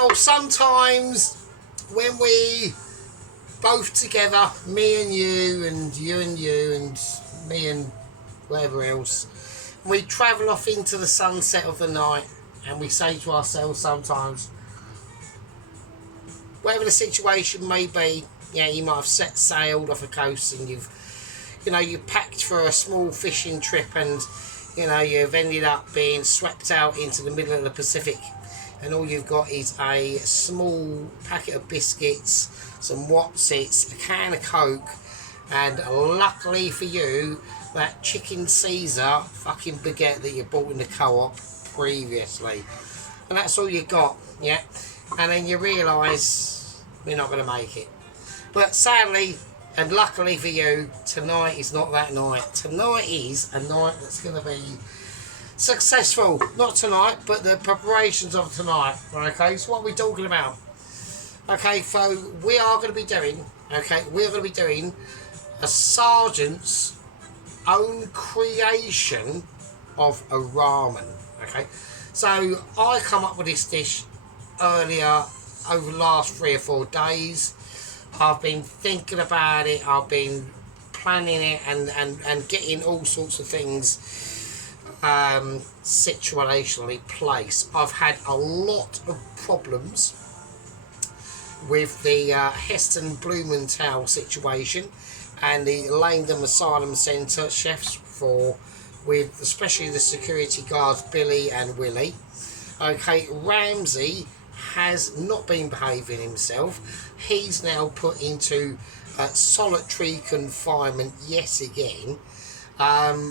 Well, sometimes when we both together, me and you and you and you and me and whatever else, we travel off into the sunset of the night and we say to ourselves sometimes, whatever the situation may be, yeah, you might have set sailed off a coast and you've packed for a small fishing trip and you've ended up being swept out into the middle of the Pacific and all you've got is a small packet of biscuits, some Wotsits, a can of Coke, and luckily for you, that chicken Caesar fucking baguette that you bought in the co-op previously. And that's all you got, yeah? And then you realise we're not going to make it. But sadly, and luckily for you, tonight is not that night. Tonight is a night that's going to be successful. Not tonight, but the preparations of tonight. Okay, so what are we talking about? Okay, so we are going to be doing a sergeant's own creation of a ramen. Okay, so I come up with this dish earlier over the last 3 or 4 days. I've been thinking about it, I've been planning it and getting all sorts of things situationally placed. I've had a lot of problems with the Heston Blumenthal situation and the Langdon Asylum Centre chefs with especially the security guards Billy and Willie. Okay, Ramsey has not been behaving himself. He's now put into solitary confinement yet again, and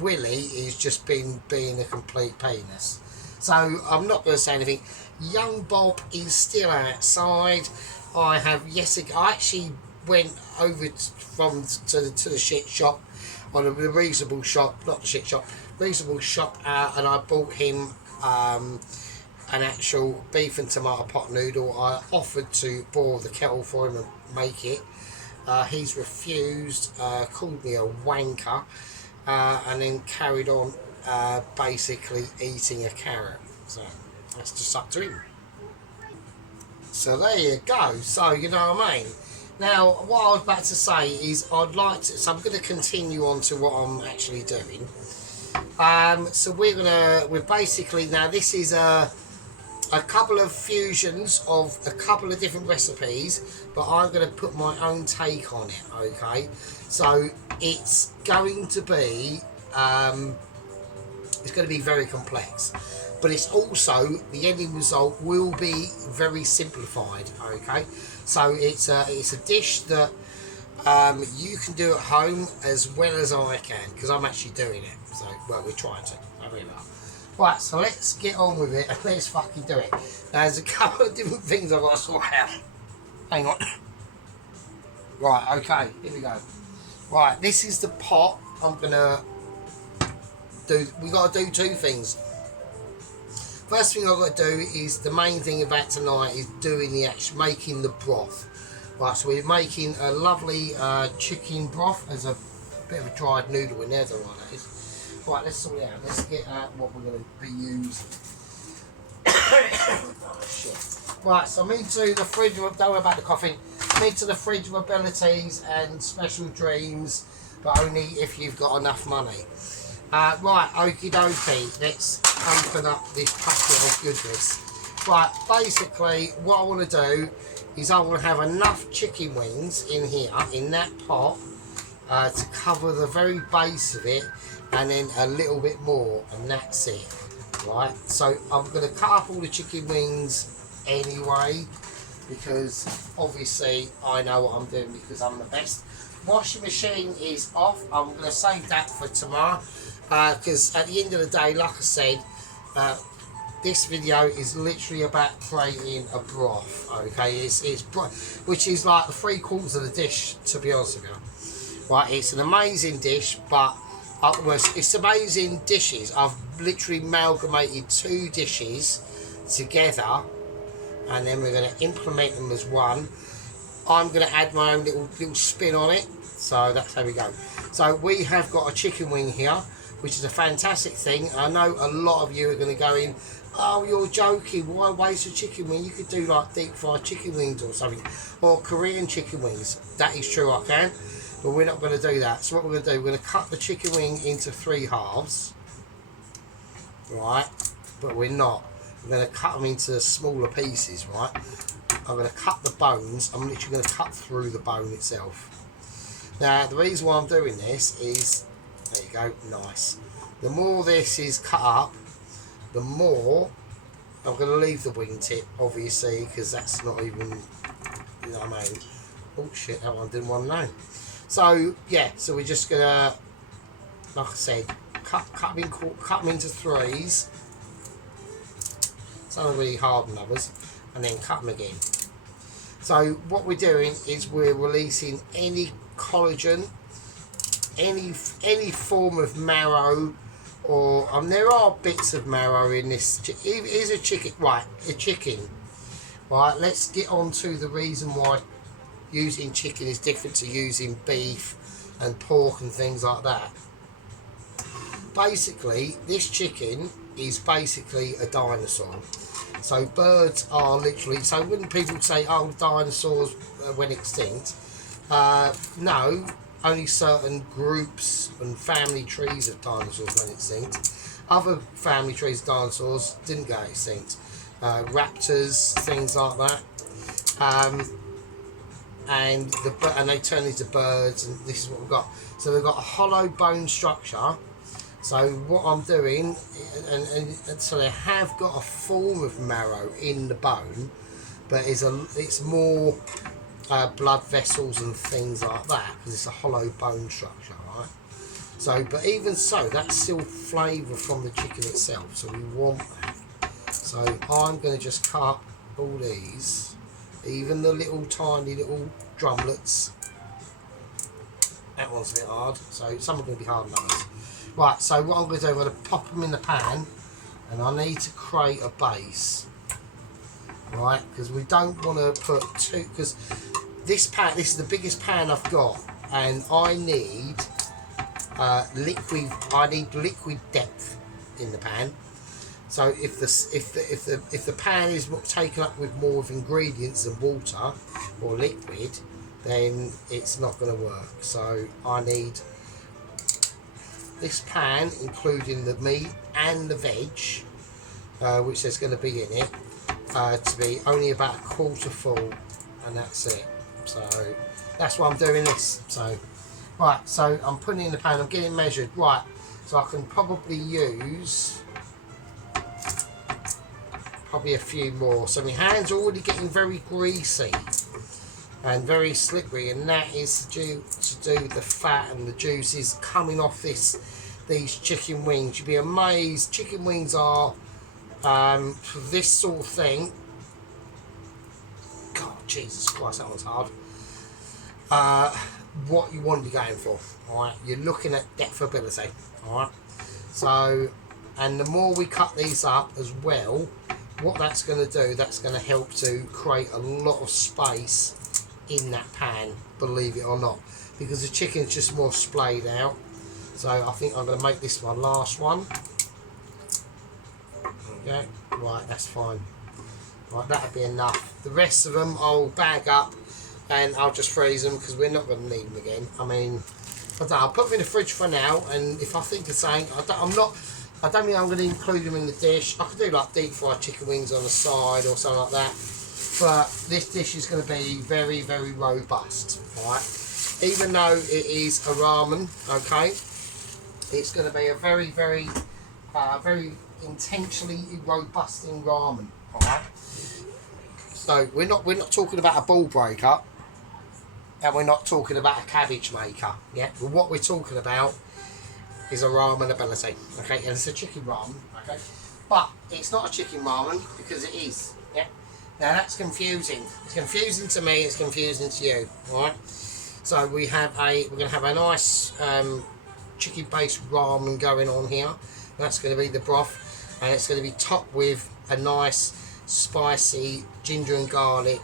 Willie is just being a complete penis. So I'm not going to say anything. Young Bob is still outside. I actually went over to the shit shop, on a reasonable shop, not the shit shop, reasonable shop, and I bought him an actual beef and tomato pot noodle. I offered to boil the kettle for him and make it. He's refused, called me a wanker, and then carried on basically eating a carrot. So that's just up to him. So there you go. So you know what I mean. Now what I was about to say is so I'm going to continue on to what I'm actually doing. So we're basically, now this is a couple of fusions of a couple of different recipes, but I'm going to put my own take on it. Okay, so it's going to be very complex, but it's also, the ending result will be very simplified. Okay, so it's a dish that you can do at home as well as I can, because I'm actually doing it. So, well, we're trying to. I really are. Right, so let's get on with it and let's fucking do it. Now, there's a couple of different things I've got to sort out. Hang on. Right, okay, here we go. Right, this is the pot I'm gonna do. We got to do 2 things. First thing I've got to do is, the main thing about tonight is doing making the broth. Right, so we're making a lovely chicken broth. There's a bit of a dried noodle in there, don't worry, that is. Right, let's sort it out. Let's get out what we're going to be using. Shit. Right, so I'm into the fridge. Don't worry about the coughing. I'm into the fridge of abilities and special dreams, but only if you've got enough money. Right, okie dokie. Let's open up this packet of goodness. Right, basically, what I want to do is I want to have enough chicken wings in here, in that pot, to cover the very base of it, and then a little bit more, and that's it. Right, so I'm going to cut up all the chicken wings anyway, because obviously I know what I'm doing, because I'm the best. Washing machine is off. I'm going to save that for tomorrow, because at the end of the day, like I said, this video is literally about creating a broth. Okay, which is like the 3/4 of the dish, to be honest with you. Right, it's an amazing dish, but it's amazing dishes. I've literally amalgamated 2 dishes together, and then we're going to implement them as one. I'm going to add my own little spin on it, so that's how we go. So we have got a chicken wing here, which is a fantastic thing. I know a lot of you are going to go in, oh, you're joking, why waste a chicken wing? You could do like deep fried chicken wings or something, or Korean chicken wings. That is true, I can, but we're not going to do that. So what we're going to do, we're going to cut the chicken wing into 3 halves, right? But we're not. We're going to cut them into smaller pieces, right? I'm going to cut the bones. I'm literally going to cut through the bone itself. Now, the reason why I'm doing this is, there you go, nice. The more this is cut up, the more I'm going to leave the wingtip, obviously, because that's not even, you know what I mean. Oh shit, that one didn't want to know. So yeah, so we're just going to, like I said, cut them into 3s. Some are really hard than others, and then cut them again. So what we're doing is we're releasing any collagen, any form of marrow, or there are bits of marrow in this. It is a chicken, right? A chicken, right? Let's get on to the reason why using chicken is different to using beef and pork and things like that. Basically, this chicken is basically a dinosaur. So birds are literally, so when people say, oh, dinosaurs went extinct, no, only certain groups and family trees of dinosaurs went extinct. Other family trees of dinosaurs didn't go extinct. Raptors, things like that. And they turn into birds, and this is what we've got. So we've got a hollow bone structure. So what I'm doing, and so they have got a form of marrow in the bone, but it's more blood vessels and things like that, because it's a hollow bone structure, right? So, but even so, that's still flavour from the chicken itself, so we want that. So I'm going to just cut all these, even the little tiny little drumlets. That one's a bit hard, so some are going to be hard than others. Right, so what I'm going to do, I'm going to pop them in the pan, and I need to create a base, right? Because we don't want to put too, because this is the biggest pan I've got, and I need liquid depth in the pan. So if the pan is taken up with more of ingredients than water or liquid, then it's not going to work. So I need this pan, including the meat and the veg, which there's going to be in it, to be only about a quarter full, and that's it. So that's why I'm doing this. So right, so I'm putting it in the pan, I'm getting measured, right, so I can probably use a few more. So my hands are already getting very greasy and very slippery, and that is due to do with the fat and the juices coming off these chicken wings. You'd be amazed. Chicken wings are, for this sort of thing, God, Jesus Christ, that one's hard. What you want to be going for, alright? You're looking at depthability, alright? So, and the more we cut these up as well, what that's going to do, that's going to help to create a lot of space in that pan, believe it or not, because the chicken's just more splayed out. So I think I'm going to make this my last one. Okay, right, that's fine. Right, that'll be enough. The rest of them I'll bag up and I'll just freeze them, because we're not going to need them again. I mean, I'll put them in the fridge for now, and if I think of saying, I don't think I'm going to include them in the dish. I could do like deep fried chicken wings on the side or something like that. But this dish is going to be very, very robust, right? Even though it is a ramen, okay, it's going to be a very, very, very intentionally robusting ramen, all right? So we're not talking about a ball breaker, and we're not talking about a cabbage maker, yeah? But what we're talking about is a ramen ability, okay? And it's a chicken ramen, okay? But it's not a chicken ramen because it is, yeah? Now that's confusing. It's confusing to me, it's confusing to you, alright? So we're going to have a nice chicken-based ramen going on here. That's going to be the broth, and it's going to be topped with a nice spicy ginger and garlic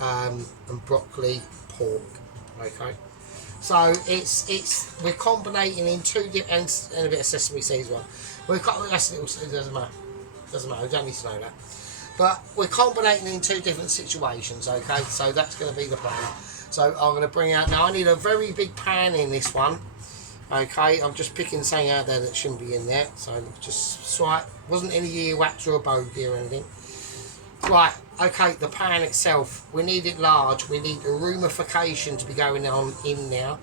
and broccoli pork, okay? So we're combining in two different, and a bit of sesame seeds as well. That's a little, it doesn't matter. doesn't matter, you don't need to know that. But we're combinating in two different situations, okay? So that's going to be the plan. So I'm going to bring out, now I need a very big pan in this one. Okay, I'm just picking something out there that shouldn't be in there. So just swipe, wasn't any earwax or a bogey or anything. Right, okay, the pan itself, we need it large. We need a rumification to be going on in now.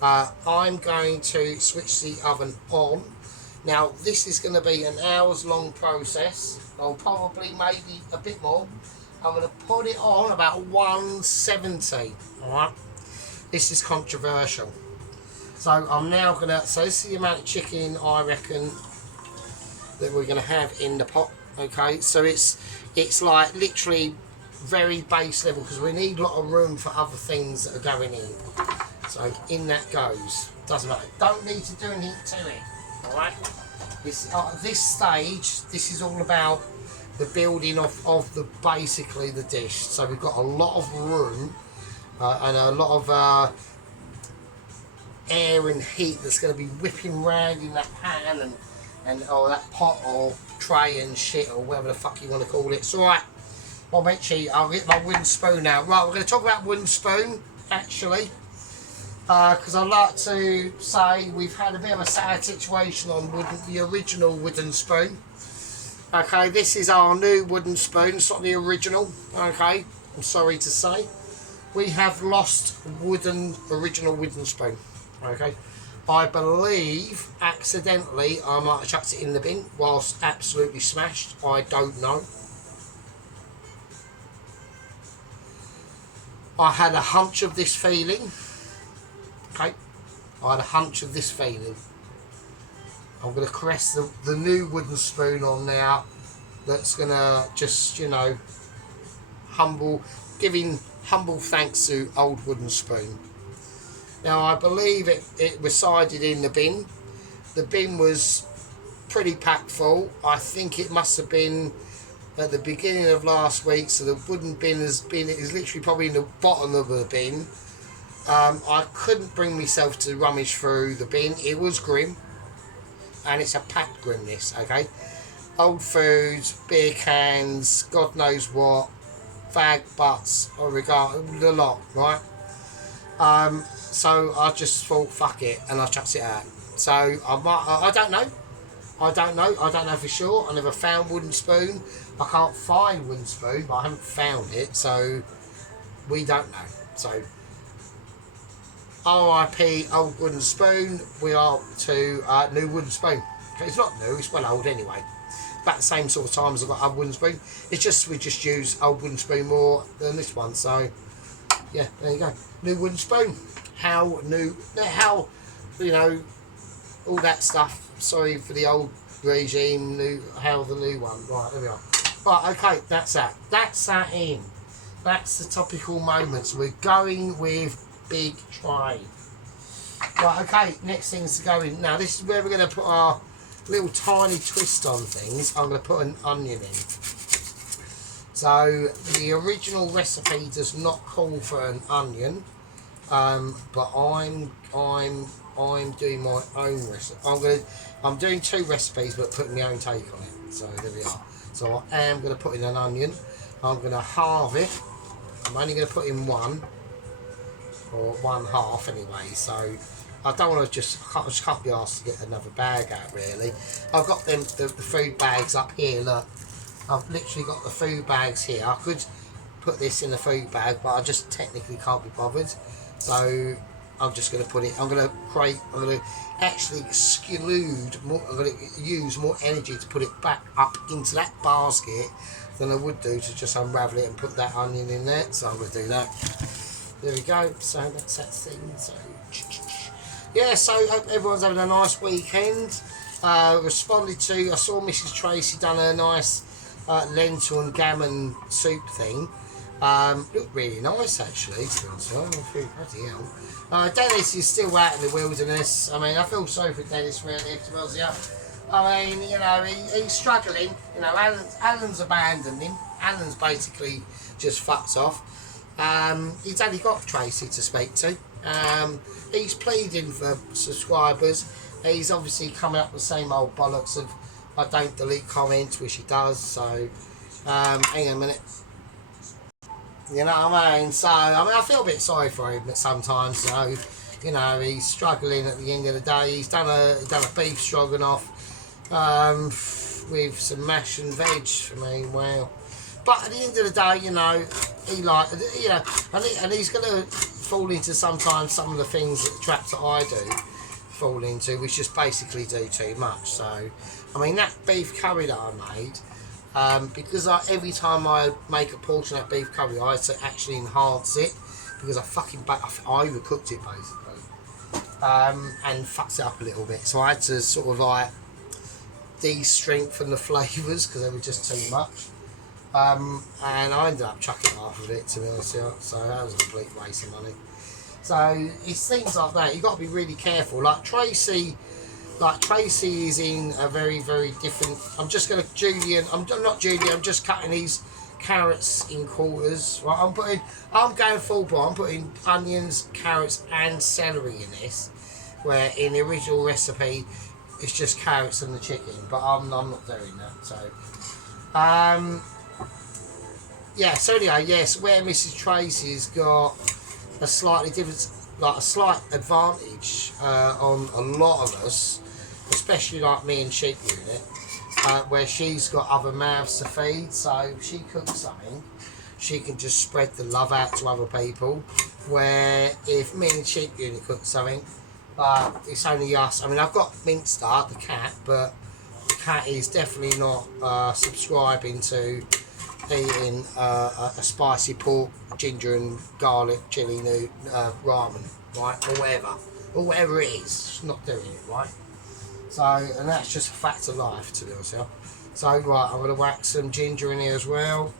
I'm going to switch the oven on. Now, this is going to be an hours long process, or probably maybe a bit more. I'm going to put it on about 170, alright? This is controversial. So I'm now going to, so this is the amount of chicken I reckon that we're going to have in the pot, okay? So it's like literally very base level because we need a lot of room for other things that are going in. So in that goes. Doesn't matter. Don't need to do anything to it, alright? At this stage, this is all about the building of the basically the dish. So we've got a lot of room and a lot of air and heat that's going to be whipping around in that pan and or that pot or tray and shit or whatever the fuck you want to call it. So right, I'll get my wooden spoon out. Right, we're going to talk about wooden spoon actually, because I'd like to say we've had a bit of a sad situation on the original wooden spoon. Okay, this is our new wooden spoon. It's not the original. Okay, I'm sorry to say, we have lost original wooden spoon. Okay, I believe accidentally I might have chucked it in the bin whilst absolutely smashed. I don't know. I had a hunch of this feeling. Okay, I had a hunch of this feeling. I'm going to caress the new wooden spoon on now. That's going to just, you know, giving humble thanks to old wooden spoon. Now I believe it resided in the bin. The bin was pretty packed full. I think it must have been at the beginning of last week. So the wooden bin is literally probably in the bottom of the bin. I couldn't bring myself to rummage through the bin. It was grim. And it's a packed grimness, okay? Old foods, beer cans, God knows what, fag butts, or the lot, right? So I just thought, fuck it, and I chucked it out. So I don't know. I don't know for sure. I never found wooden spoon. I can't find wooden spoon, but I haven't found it, so we don't know. So R.I.P. old wooden spoon. We are to new wooden spoon. It's not new, it's well old anyway. About the same sort of time as I've got old wooden spoon. It's just we just use old wooden spoon more than this one. So yeah, there you go. New wooden spoon. How you know, all that stuff. Sorry for the old regime. How the new one. Right, there we are. Right, okay, that's that. That's that in. That's the topical moments. We're going with big tray. Right, okay, next things to go in. Now this is where we're going to put our little tiny twist on things. I'm going to put an onion in. So the original recipe does not call for an onion, but I'm doing my own recipe. I'm doing two recipes but putting my own take on it. So there we are. So I am going to put in an onion. I'm going to halve it. I'm only going to put in one, or one half anyway. So I don't want to just can't be asked to get another bag out really. I've got the food bags up here. Look, I've literally got the food bags here. I could put this in the food bag, but I just technically can't be bothered. So I'm just going to put it. I'm going to actually exclude more. I'm going to use more energy to put it back up into that basket than I would do to just unravel it and put that onion in there. So I'm going to do that. There we go. So that's that thing. So yeah. So hope everyone's having a nice weekend. Responded to. I saw Mrs. Tracy done a nice lentil and gammon soup thing. Looked really nice actually, to be honest. Bloody hell. Dennis is still out in the wilderness. I mean, I feel sorry for Dennis really, to be honest. I mean, you know, he's struggling. You know, Alan's abandoned him. Alan's basically just fucked off. He's only got Tracy to speak to. He's pleading for subscribers. He's obviously coming up with the same old bollocks of I don't delete comments, which he does. So hang on a minute. You know what I mean? So I feel a bit sorry for him sometimes. So you know, he's struggling at the end of the day. He's done a beef stroganoff with some mash and veg. I mean, well, but at the end of the day, you know, and he's going to fall into sometimes some of the things that traps that I do fall into, which just basically do too much. So, I mean, that beef curry that I made, because every time I make a portion of that beef curry, I had to actually enhance it because I overcooked it basically, and fucked it up a little bit. So I had to sort of like de-strengthen the flavours because they were just too much. And I ended up chucking half of it, to be honest with you. So that was a complete waste of money. So it's things like that. You've got to be really careful. Like Tracy is in a very, very different. I'm just going to I'm just cutting these carrots in quarters. Right, I'm going full bore. I'm putting onions, carrots, and celery in this. Where in the original recipe, it's just carrots and the chicken. But I'm not doing that. So, yeah. So anyway, yes, where Mrs. Tracy's got a slightly different, like a slight advantage on a lot of us, especially like me and Sheep Unit, where she's got other mouths to feed. So if she cooks something, she can just spread the love out to other people. Where if me and Sheep Unit cook something, it's only us. I mean, I've got Minster, the cat, but the cat is definitely not subscribing to eating a spicy pork, ginger and garlic chili ramen, right, or whatever it is. She's not doing it, right. So, and that's just a fact of life, to be honest with you. So, right, I'm going to whack some ginger in here as well.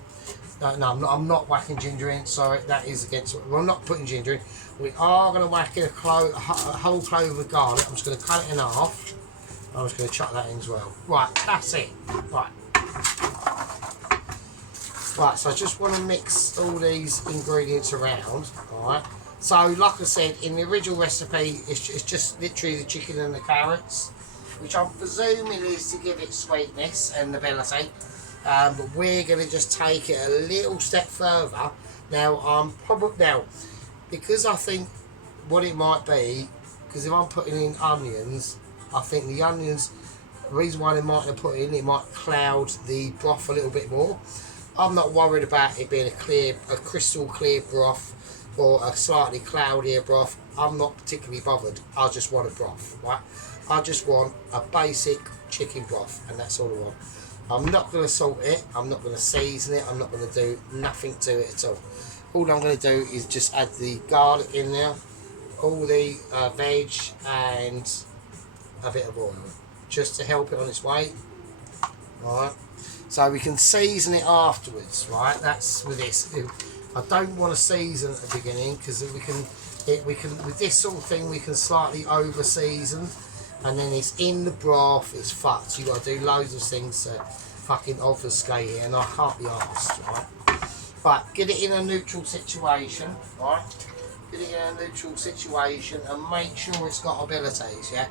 No, I'm not whacking ginger in. Sorry, that is against. Well, I'm not putting ginger in. We are going to whack in a whole clove of garlic. I'm just going to cut it in half. I'm just going to chuck that in as well. Right, that's it. Right. Right, so I just want to mix all these ingredients around, alright. So, like I said, in the original recipe, it's just literally the chicken and the carrots, which I'm presuming is to give it sweetness and ability. But we're going to just take it a little step further. Now, because I think what it might be, because if I'm putting in onions, I think the onions, the reason why they might have put it might cloud the broth a little bit more. I'm not worried about it being a crystal clear broth or a slightly cloudier broth. I'm not particularly bothered. I just want a broth, right? I just want a basic chicken broth, and that's all I want. I'm not going to salt it. I'm not going to season it. I'm not going to do nothing to it at all. All I'm going to do is just add the garlic in there, all the veg, and a bit of oil, just to help it on its way. All right. So we can season it afterwards, right? That's with this. I don't want to season at the beginning because we can with this sort of thing we can slightly over season, and then it's in the broth. It's fucked. You got to do loads of things to fucking obfuscate it, and I can't be arsed, right? But get it in a neutral situation, right? Get it in a neutral situation and make sure it's got abilities, yeah.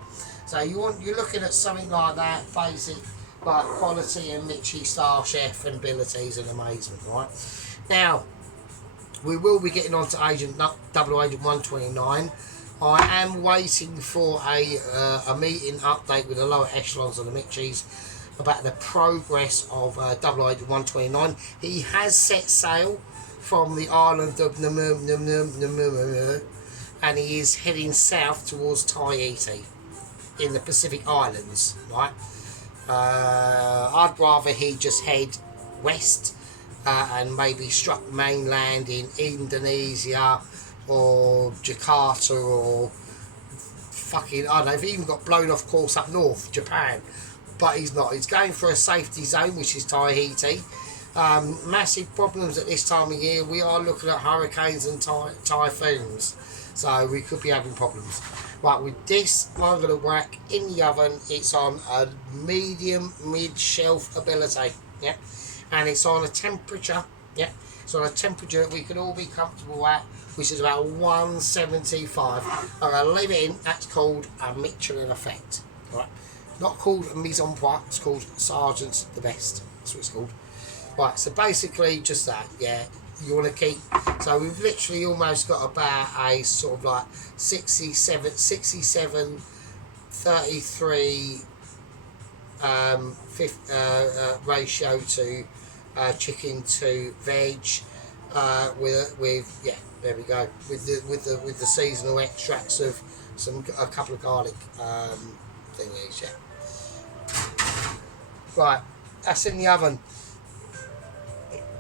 So you're looking at something like that, basic. Like quality and Mitchie star chef and abilities and amazement, right? Now, we will be getting on to Double Agent 129. I am waiting for a meeting update with the lower echelons of the Mitchies about the progress of Double Agent 129. He has set sail from the island of Namur, and he is heading south towards Tahiti in the Pacific Islands, right? I'd rather he just head west and maybe struck mainland in Indonesia or Jakarta or fucking, I don't know, if he even got blown off course up north, Japan. But he's not. He's going for a safety zone, which is Tahiti. Massive problems at this time of year. We are looking at hurricanes and typhoons, so we could be having problems. Right, with this, I'm going to whack in the oven. It's on a medium mid-shelf ability, yeah, and it's on a temperature, yeah, it's on a temperature that we can all be comfortable at, which is about 175. I'm going to leave it in. That's called a Michelin effect, right? Not called mise en place, it's called Sergeant's the Best. That's what it's called. Right, so basically just that, yeah. You want to keep, so we've literally almost got about a sort of like 67, 33 ratio to chicken to veg, with yeah, there we go, with the seasonal extracts of a couple of garlic thingies, yeah. Right, that's in the oven.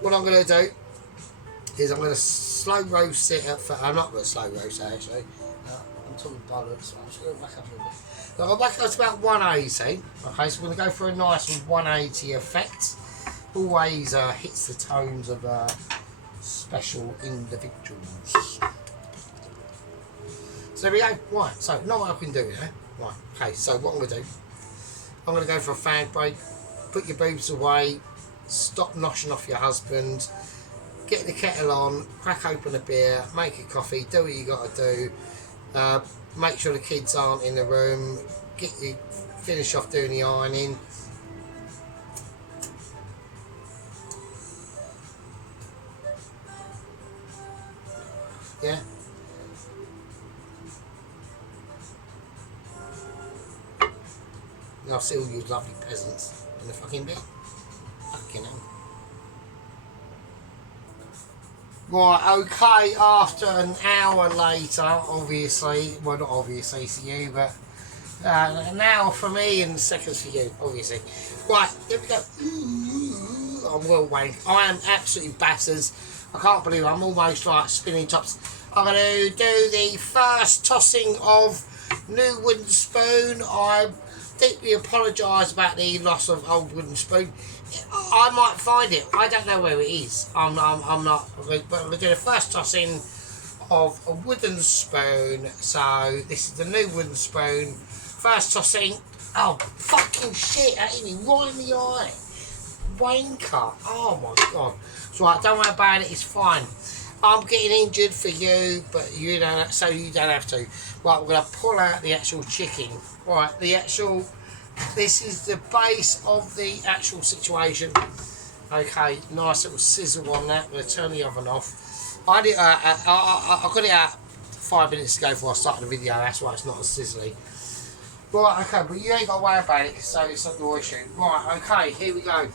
What I'm going to do is I'm going to slow roast it up for, I'm not going to slow roast it actually, I'm talking bollocks, so I'm just going to back up a little bit. So I'll back up to about 180, okay, so we're going to go for a nice 180 effect. Always hits the tones of special individuals. So there we go, right, so not what I can do there, right, okay, so what I'm going to do, I'm going to go for a fag break, put your boobs away, stop noshing off your husband, get the kettle on, crack open a beer, make a coffee, do what you got to do, make sure the kids aren't in the room, finish off doing the ironing. Yeah. And I'll see all you lovely peasants in the fucking bed. Fucking hell. Right, okay, after an hour later, obviously, well not obviously to you, but an hour for me and seconds for you, obviously. Right, here we go. I'm well wanked. I am absolutely battered. I can't believe I'm almost like spinning tops. I'm going to do the first tossing of new wooden spoon. I deeply apologise about the loss of old wooden spoon. I might find it. I don't know where it is. I'm not. But we're going to do the first tossing of a wooden spoon. So this is the new wooden spoon. First tossing. Oh fucking shit! That hit me right in the eye. Wanker. Oh my god. It's right. Don't worry about it. It's fine. I'm getting injured for you, but you don't. So you don't have to. Right. We're going to pull out the actual chicken. Right. The actual. This is the base of the actual situation. Okay, nice little sizzle on that. I'm going to turn the oven off. I got it out 5 minutes ago before I started the video. That's why it's not as sizzly. Right, okay, but you ain't got to worry about it, so it's not your issue. Right, okay, here we go.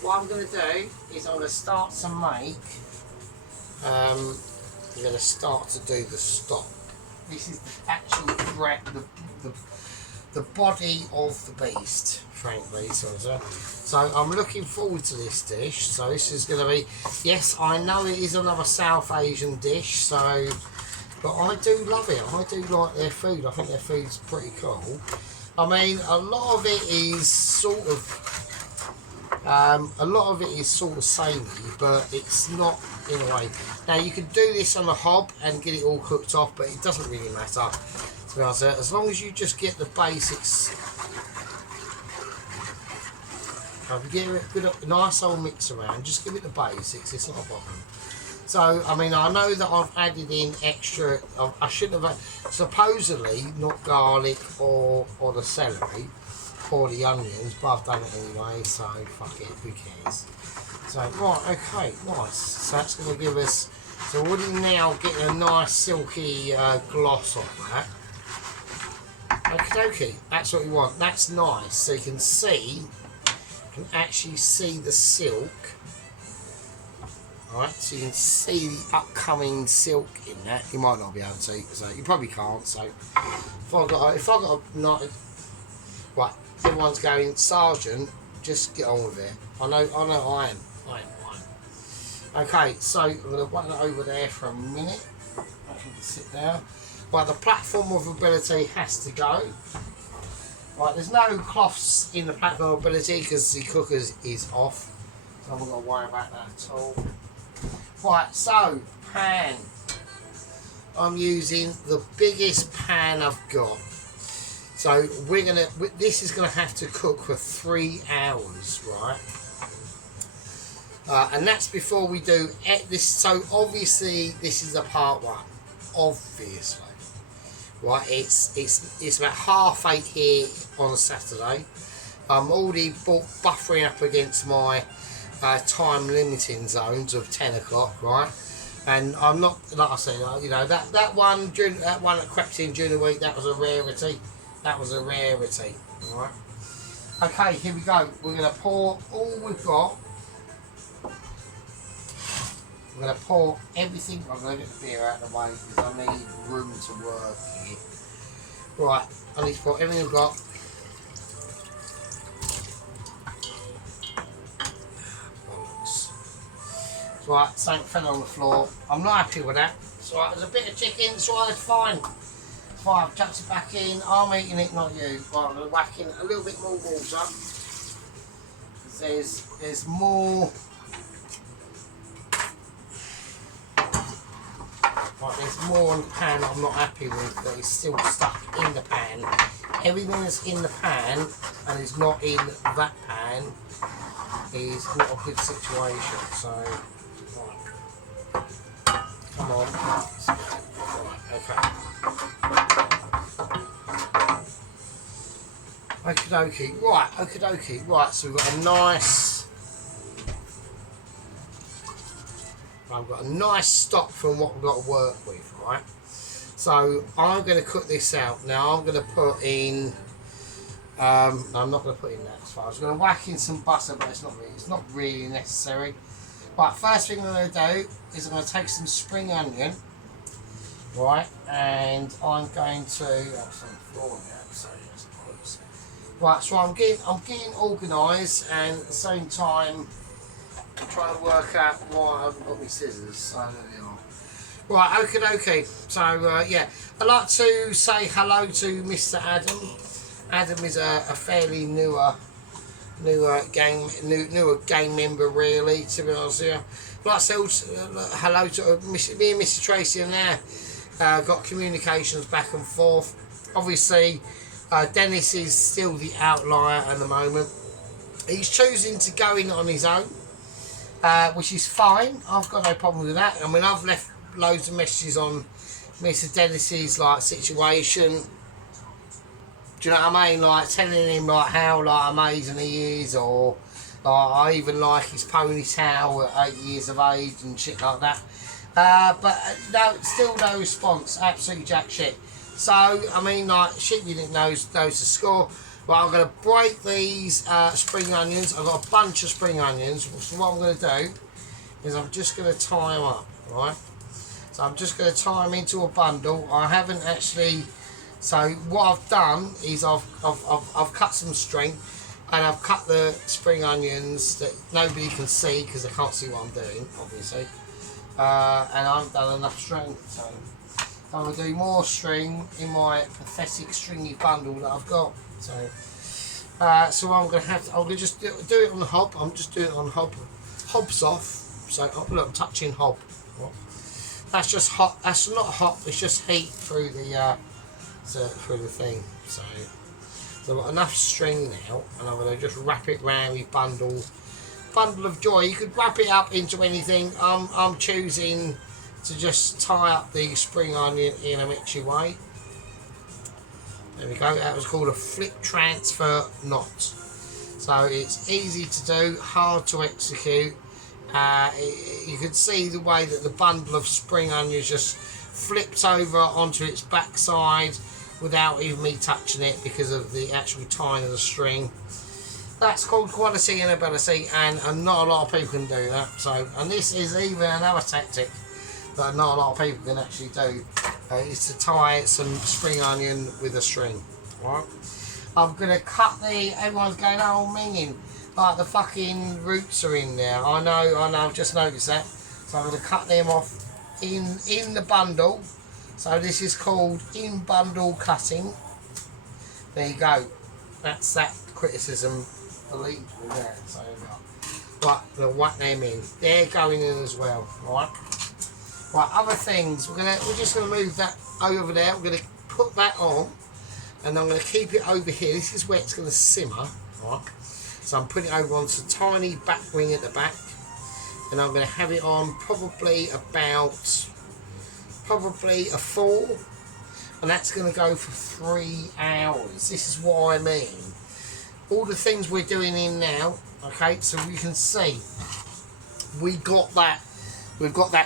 What I'm going to do is I'm going to start to make. I'm going to start to do the stock. This is the actual the body of the beast, frankly. So I'm looking forward to this dish. So this is going to be, yes, I know it is another South Asian dish, so, but I do love it. I do like their food. I think their food's pretty cool. I mean, a lot of it is sort of samey, but it's not in a way. Now you can do this on the hob and get it all cooked off, but it doesn't really matter. To be honest, as long as you just get the basics. If you get a nice old mix around, just give it the basics. It's not a problem. So I mean, I know that I've added in extra. I shouldn't have. Supposedly not garlic or the celery or the onions, but I've done it anyway, so fuck it, who cares. So, right, okay, nice. So that's going to give us, so we're now getting a nice silky gloss on that. Okie dokie, that's what we want. That's nice, so you can actually see the silk. Alright, so you can see the upcoming silk in that. You might not be able to, so you probably can't, so if I got a nice, right, everyone's going, Sergeant, just get on with it. I know I am. Okay, so I'm going to wait it over there for a minute. I can sit there. Right, the platform of ability has to go. Right, there's no cloths in the platform of ability because the cooker is off. So I'm not going to worry about that at all. Right, so, pan. I'm using the biggest pan I've got. So this is going to have to cook for 3 hours, right? And that's before we do this. So obviously this is the part one, obviously. Right, it's about 8:30 here on a Saturday. I'm already buffering up against my time limiting zones of 10 o'clock, right? And I'm not, like I said, you know, that one that crept in during the week, that was a rarity. That was a rarity, all right? Okay, here we go. We're going to pour all we've got. I'm going to pour everything. I'm going to get the beer out of the way because I need room to work here. Right, I need to pour everything I've got. It's right, something fell on the floor. I'm not happy with that. It's right, there's a bit of chicken, it's right, it's fine. It's fine, I've chucked it back in. I'm eating it, not you. Right, I'm going to whack in a little bit more water. There's more. Right, there's more on the pan I'm not happy with that is still stuck in the pan. Everything that's in the pan and is not in that pan is not a good situation. So, right. Come on. Right, okay. Okie dokie. Right, okie dokie. Right, so we've got a nice. I've got a nice stock from what we've got to work with, right? So I'm going to cook this out. Now I'm going to put in, no, I'm not going to put in that as far. I was going to whack in some butter, but it's not really necessary. Right, first thing I'm going to do is I'm going to take some spring onion, right? And I'm going to, that's on the floor now, so that's close. Right, so I'm getting organised, and at the same time, I'm trying to work out why I haven't got my scissors. So there they are. Right, okay. So yeah, I'd like to say hello to Mr. Adam. Adam is a fairly newer gang member, really. To be honest with you, I'd like to say hello to me and Mr. Tracy. And now got communications back and forth. Obviously, Dennis is still the outlier at the moment. He's choosing to go in on his own. Which is fine. I've got no problem with that. I mean, I've left loads of messages on Mr. Dennis's like situation. Do you know what I mean? Like telling him like how like amazing he is, or like I even like his ponytail at 8 years of age and shit like that. But no, still no response. Absolutely jack shit. So I mean, like shit, you didn't knows the score. But I'm going to break these spring onions. I've got a bunch of spring onions. So what I'm going to do is I'm just going to tie them up, right? So I'm just going to tie them into a bundle. I haven't actually. So what I've done is I've cut some string, and I've cut the spring onions that nobody can see because they can't see what I'm doing, obviously. And I've done enough string. So I'm going to do more string in my pathetic stringy bundle that I've got. So I'm going to have to, I'm going to just do it on the hob. I'm just doing it on hob. Hob's off. So look, I'm touching hob. That's just hot. That's not hot. It's just heat through the thing. So I've got enough string now, and I'm going to just wrap it round my bundle of joy. You could wrap it up into anything. I'm choosing to just tie up the spring onion in a mixy way. There we go, that was called a flip transfer knot. So it's easy to do, hard to execute. You can see the way that the bundle of spring onions just flips over onto its backside without even me touching it because of the actual tying of the string. That's called quality and ability, and not a lot of people can do that. So, and this is even another tactic that not a lot of people can actually do. Is to tie some spring onion with a string. Right? I'm going to cut everyone's going, oh, meaning, like the fucking roots are in there. I know, I've just noticed that. So I'm going to cut them off in the bundle. So this is called in bundle cutting. There you go. That's that criticism elite with that. So right, we'll whack them in. They're going in as well. Right. Right, other things, we're just gonna move that over there. We're gonna put that on, and I'm gonna keep it over here. This is where it's gonna simmer, right? So I'm putting it over onto a tiny back wing at the back, and I'm gonna have it on probably a 4, and that's going to go for 3 hours. This is what I mean. All the things we're doing in now, okay, so you can see we've got that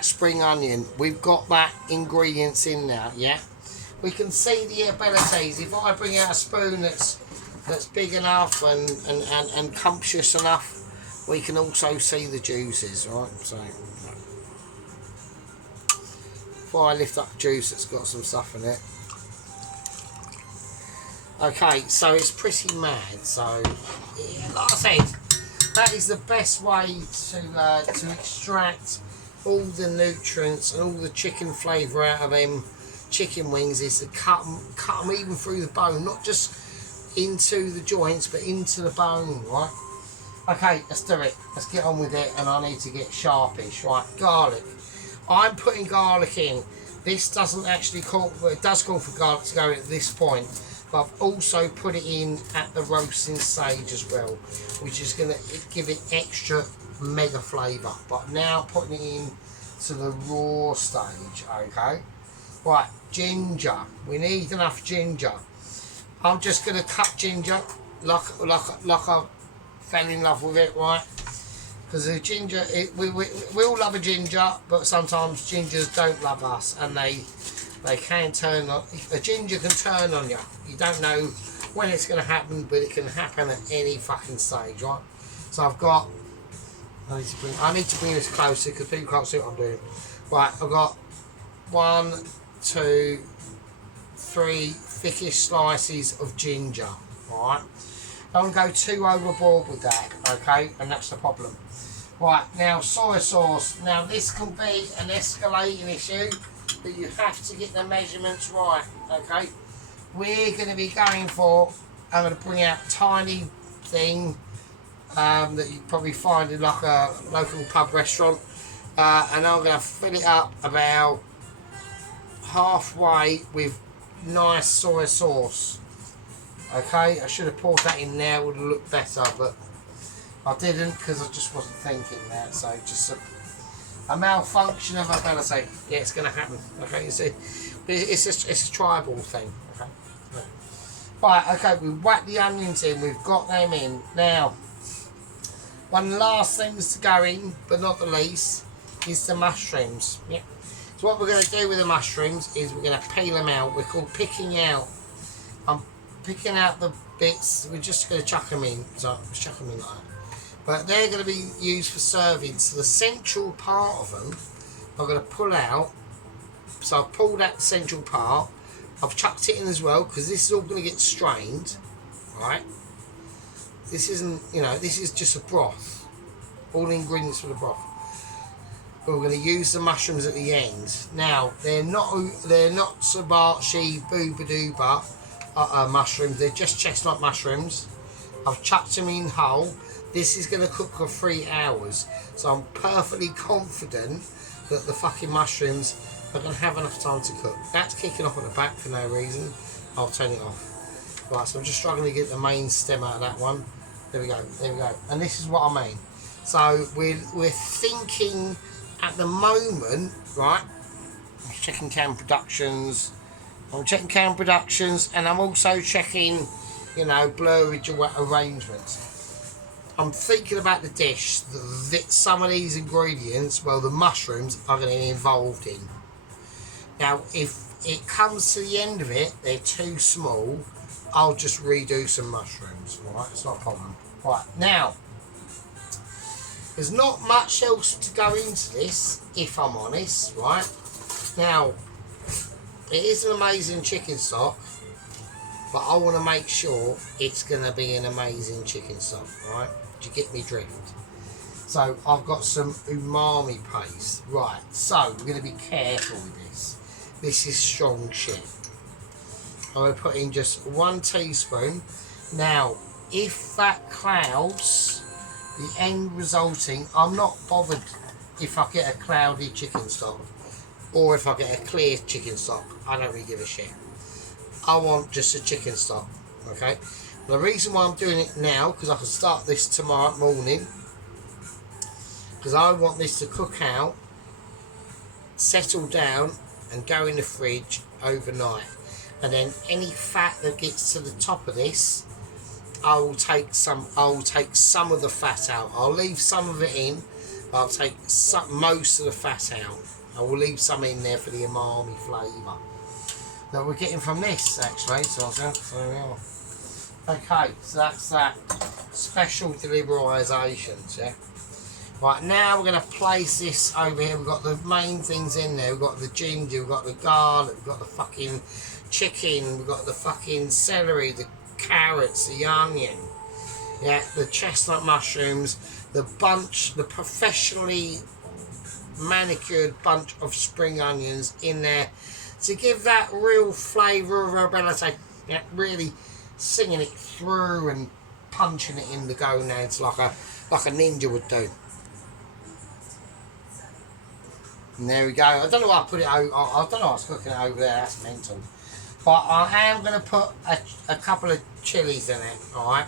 spring onion, we've got that ingredients in there, yeah. We can see the abilities. If I bring out a spoon that's big enough and compass enough, we can also see the juices, right? So if I lift up the juice, it's got some stuff in it. Okay, so it's pretty mad. So, yeah, like I said, that is the best way to extract all the nutrients and all the chicken flavour out of them chicken wings, is to cut them even through the bone, not just into the joints, but into the bone, right? Okay, let's do it. Let's get on with it, and I need to get sharpish, right? Garlic. I'm putting garlic in. This doesn't actually call, well, it does call for garlic to go at this point, but I've also put it in at the roasting stage as well, which is going to give it extra mega flavour. But now putting it in to the raw stage, okay? Right, ginger. We need enough ginger. I'm just going to cut ginger like I fell in love with it, right? Because the ginger, we all love a ginger, but sometimes gingers don't love us, and they can turn on. A ginger can turn on you. You don't know when it's going to happen, but it can happen at any fucking stage, right? So I've got. I need to bring this closer because people can't see what I'm doing. Right, I've got 1, 2, 3 thickish slices of ginger. Right, don't go too overboard with that, okay? And that's the problem. Right, now soy sauce. Now this can be an escalating issue, but you have to get the measurements right, okay? We're going to be going for, I'm going to bring out a tiny thing that you probably find in like a local pub restaurant, and I'm going to fill it up about halfway with nice soy sauce. Okay, I should have poured that in there, would have looked better, but I didn't because I just wasn't thinking that. So just a malfunction of ability. Yeah, it's going to happen. Okay, you see, it's a tribal thing. Okay, right. Okay, we've whacked the onions in. We've got them in now. One of the last things to go in, but not the least, is the mushrooms. Yeah. So what we're going to do with the mushrooms is we're going to peel them out. We're called picking out. I'm picking out the bits. We're just going to chuck them in. So chuck them in like that. But they're going to be used for serving. So the central part of them, I'm going to pull out. So I've pulled out the central part. I've chucked it in as well because this is all going to get strained, right? This isn't, you know, this is just a broth. All the ingredients for the broth. But we're going to use the mushrooms at the end. Now, they're not Sabachi Booba mushrooms. They're just chestnut mushrooms. I've chucked them in whole. This is going to cook for 3 hours. So I'm perfectly confident that the fucking mushrooms are going to have enough time to cook. That's kicking off at the back for no reason. I'll turn it off. Right, so I'm just struggling to get the main stem out of that one. There we go, there we go. And this is what I mean. So we're thinking at the moment, right? I'm checking Cam Productions. I'm checking Cam Productions, and I'm also checking, you know, blurage arrangements. I'm thinking about the dish that some of these ingredients, well, the mushrooms are going to be involved in. Now, if it comes to the end of it, they're too small, I'll just redo some mushrooms, right? It's not a problem. Right, now, there's not much else to go into this, if I'm honest, right? Now, it is an amazing chicken stock, but I want to make sure it's going to be an amazing chicken stock, right? Do you get me drift? So, I've got some umami paste, right? So, we're going to be careful with this. This is strong shit. I'm going to put in just 1 teaspoon. Now, if that clouds the end resulting, I'm not bothered if I get a cloudy chicken stock or if I get a clear chicken stock. I don't really give a shit. I want just a chicken stock, okay? The reason why I'm doing it now, because I can start this tomorrow morning, because I want this to cook out, settle down, and go in the fridge overnight. and then any fat that gets to the top of this, I'll take some of the fat out. I'll leave some of it in, but I'll take most of the fat out. I will leave some in there for the umami flavour that we're getting from this, actually. So there we are. Okay, so that's that. Special deliberations, yeah. Right, now we're going to place this over here. We've got the main things in there. We've got the ginger, we've got the garlic, we've got the fucking chicken, we've got the fucking celery, the carrots, the onion, yeah, the chestnut mushrooms, the professionally manicured bunch of spring onions in there to give that real flavourability, yeah, really singing it through and punching it in the gonads like a ninja would do. And there we go. I don't know why I put it over. I don't know why I was cooking it over there. That's mental. But I am going to put a couple of chilies in it. All right.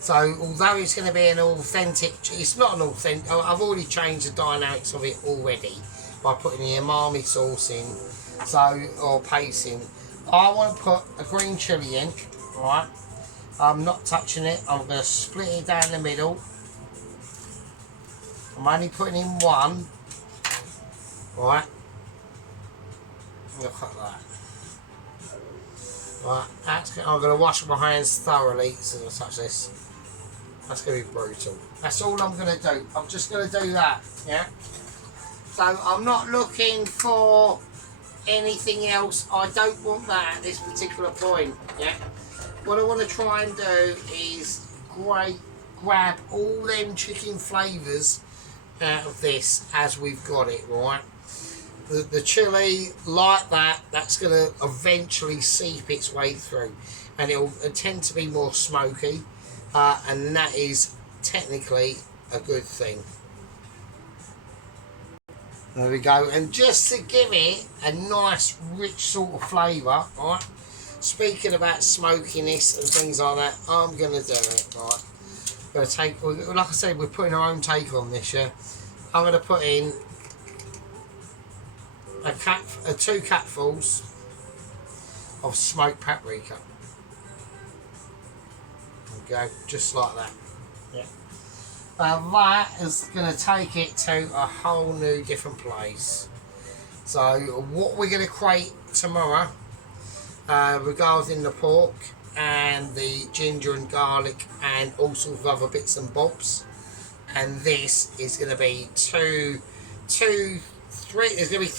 So although it's going to be an authentic, it's not an authentic. I've already changed the dynamics of it already by putting the umami sauce in. Or paste in. I want to put a green chili in. All right. I'm not touching it. I'm going to split it down the middle. I'm only putting in one. Right, look at that. Right, I'm going to wash my hands thoroughly as I touch this. That's going to be brutal. That's all I'm going to do. I'm just going to do that, yeah? So I'm not looking for anything else. I don't want that at this particular point, yeah? What I want to try and do is grab all them chicken flavours out of this as we've got it, right? The chili, like that's going to eventually seep its way through, and it'll tend to be more smoky, and that is technically a good thing. There we go. And just to give it a nice rich sort of flavour, right, speaking about smokiness and things like that, I'm going to do it, right. Going to take, like I said, we're putting our own take on this, yeah. I'm going to put in two cupfuls of smoked paprika. Okay, just like that. Yeah. That is going to take it to a whole new different place. So what we're going to create tomorrow, regarding the pork and the ginger and garlic and all sorts of other bits and bobs, and this is going to be there's going to be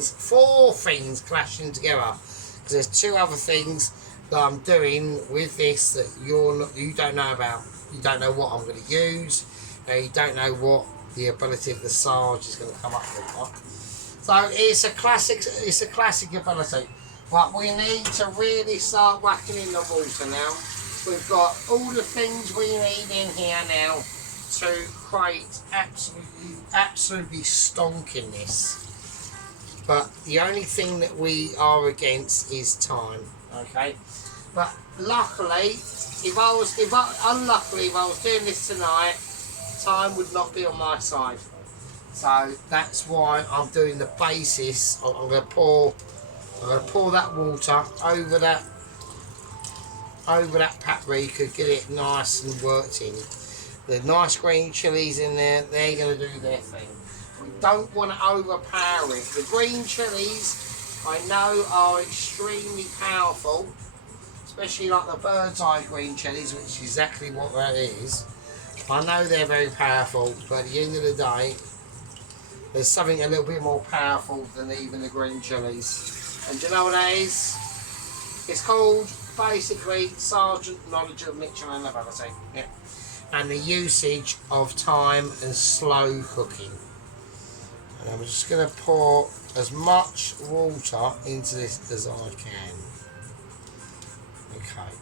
four things clashing together, because there's two other things that I'm doing with this that you don't know about. You don't know what I'm going to use, you don't know what the ability of the Sarge is going to come up with, right? So it's a classic ability. But we need to really start whacking in the water now. We've got all the things we need in here now to create absolutely stonking this. But the only thing that we are against is time, okay? But luckily, unluckily, if I was doing this tonight, time would not be on my side. So that's why I'm doing the basis. I'm going to pour that water over that paprika, get it nice and worked in. The nice green chilies in there, they're going to do their thing. We don't want to overpower it. The green chilies, I know, are extremely powerful, especially like the bird's eye green chilies, which is exactly what that is. I know they're very powerful, but at the end of the day, there's something a little bit more powerful than even the green chilies. And do you know what that is? It's called, basically, Sergeant Knowledge of Michelin ability. Yeah. And the usage of time and slow cooking. And I'm just going to pour as much water into this as I can. Okay.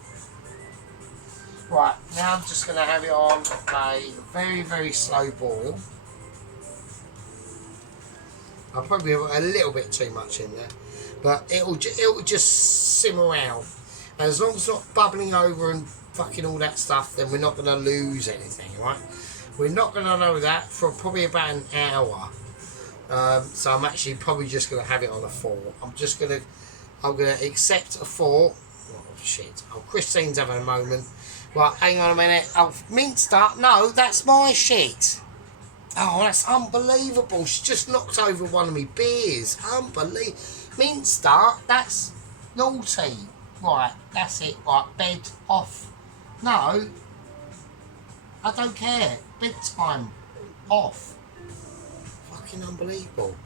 Right, now I'm just going to have it on a very, very slow boil. I'll probably have a little bit too much in there, but it'll just simmer out. And as long as it's not bubbling over and fucking all that stuff, then we're not going to lose anything, right? We're not going to know that for probably about an hour. So I'm actually probably just going to have it on a 4. I'm just going to I'm going to accept a 4. Oh, shit. Oh, Christine's having a moment. Right, hang on a minute. Oh, minced up. No, that's my shit. Oh, that's unbelievable. She just knocked over one of me beers. Unbelievable. Minced up. That's naughty. Right, that's it. Right, bed off. No, I don't care. Bedtime off. Fucking unbelievable.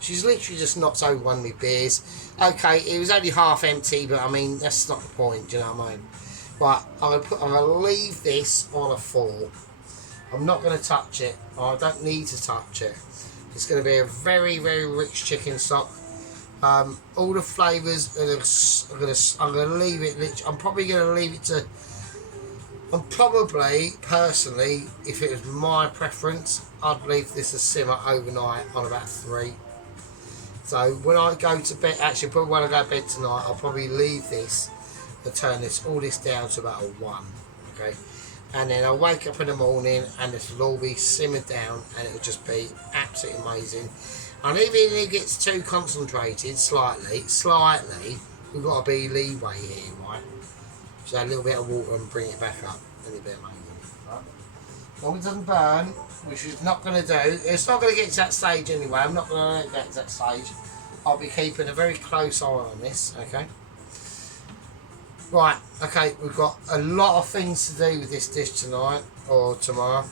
She's literally just knocked over one of my beers. Okay, it was only half empty, but I mean, that's not the point, do you know what I mean? Right, I'm gonna leave this on a 4. I'm not gonna touch it. I don't need to touch it. It's gonna be a very, very rich chicken stock. All the flavours I'm gonna leave it. I'm probably gonna leave it to. I'm probably, personally, if it was my preference, I'd leave this to simmer overnight on about 3. So when I go to bed, actually probably when I go to bed tonight, I'll probably leave this and turn all this down to about a 1, okay? And then I'll wake up in the morning and this will all be simmered down and it'll just be absolutely amazing. And even if it gets too concentrated, slightly, we've got to be leeway here, right? So a little bit of water and bring it back up, and it'll be amazing. Right? As long as it doesn't burn, which it's not going to do. It's not going to get to that stage anyway. I'm not going to get to that stage. I'll be keeping a very close eye on this, okay? Right, okay, we've got a lot of things to do with this dish tonight, or tomorrow.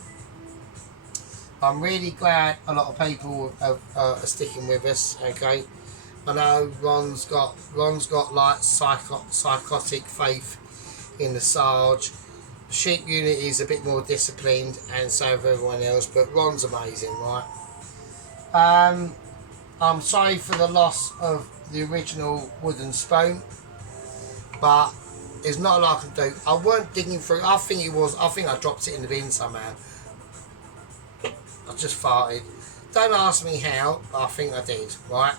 I'm really glad a lot of people are sticking with us, okay? I know Ron's got like psychotic faith in the Sarge. Sheep unit is a bit more disciplined, and so have everyone else, but Ron's amazing, right? I'm sorry for the loss of the original wooden spoon, but there's not a lot I can do. I weren't digging through. I think I dropped it in the bin somehow. I just farted. Don't ask me how, but I think I did, right?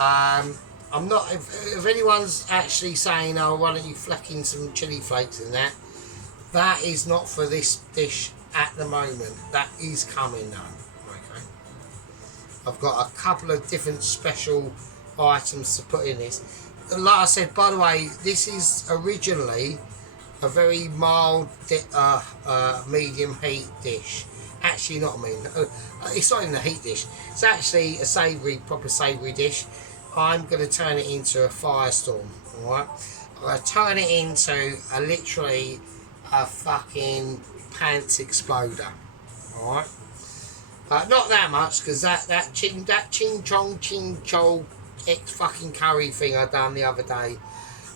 I'm not. If anyone's actually saying, "Oh, why don't you fleck in some chili flakes in that?" That is not for this dish at the moment. That is coming though. Okay. I've got a couple of different special items to put in this. Like I said, by the way, this is originally a very mild, medium heat dish. Actually, not it's not in the heat dish. It's actually a proper savoury dish. I'm going to turn it into a firestorm, alright? I'm going to turn it into literally a fucking pants exploder, alright? Not that much, because that ching chong fucking curry thing I done the other day,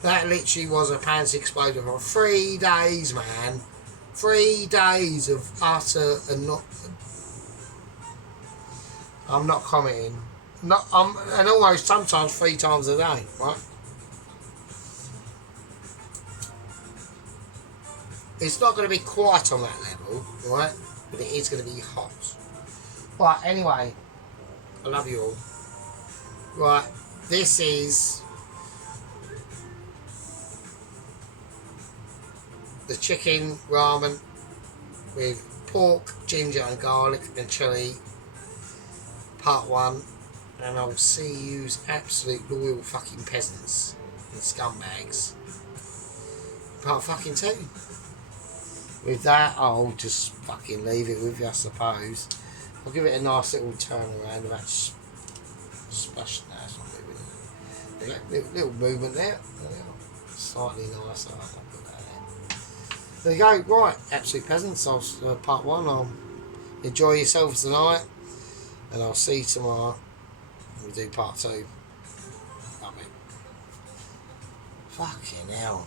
that literally was a pants exploder for 3 days, man. 3 days of utter and not. I'm not commenting. And almost sometimes 3 times a day, right? It's not going to be quite on that level, right? But it is going to be hot. Right, anyway, I love you all. Right, this is the chicken ramen with pork, ginger and garlic and chilli, part 1. And I'll see you absolute loyal fucking peasants and scumbags. Part fucking 2. With that, I'll just fucking leave it with you, I suppose. I'll give it a nice little turn around. That splash there, it's not moving. Little movement there. Slightly nicer. I'll put that in. There you go. Right, absolute peasants. Part 1. I'll enjoy yourselves tonight, and I'll see you tomorrow. We'll do part 2. Love it. Fucking hell.